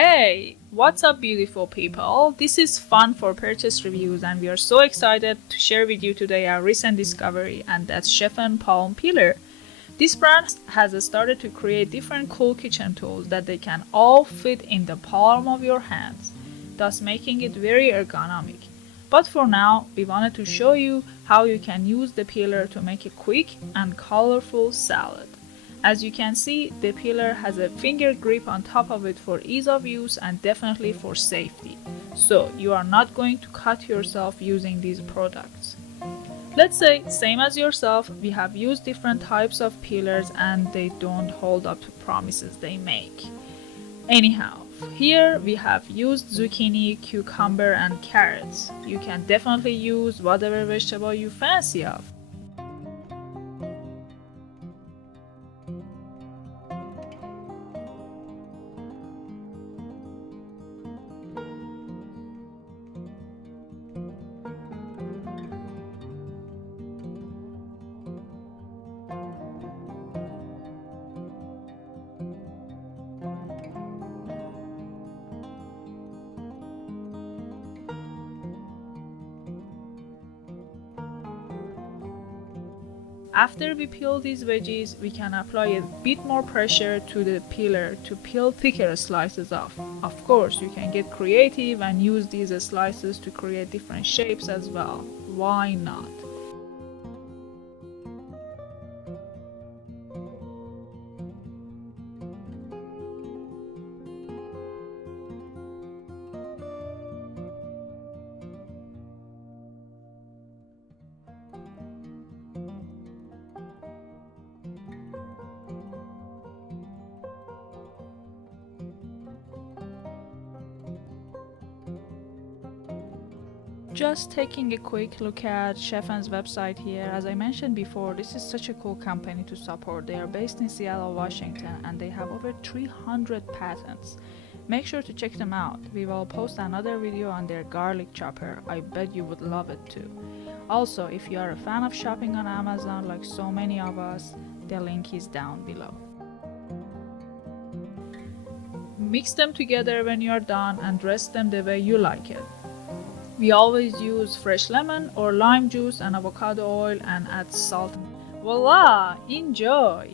Hey, what's up beautiful people? This is Fun for Purchase Reviews and we are so excited to share with you today our recent discovery, and that's Chef'n Palm Peeler. This brand has started to create different cool kitchen tools that they can all fit in the palm of your hands, thus making it very ergonomic. But for now, we wanted to show you how you can use the peeler to make a quick and colorful salad. As you can see, the peeler has a finger grip on top of it for ease of use and definitely for safety. So you are not going to cut yourself using these products. Let's say, same as yourself, we have used different types of peelers and they don't hold up to promises they make. Anyhow, here we have used zucchini, cucumber and carrots. You can definitely use whatever vegetable you fancy of. After we peel these veggies, we can apply a bit more pressure to the peeler to peel thicker slices off. Of course, you can get creative and use these slices to create different shapes as well. Why not? Just taking a quick look at Chef'n's website here. As I mentioned before, this is such a cool company to support. They are based in Seattle, Washington, and they have over 300 patents. Make sure to check them out. We will post another video on their garlic chopper. I bet you would love it too. Also, if you are a fan of shopping on Amazon like so many of us, the link is down below. Mix them together when you are done and dress them the way you like it. We always use fresh lemon or lime juice and avocado oil and add salt. Voila! Enjoy!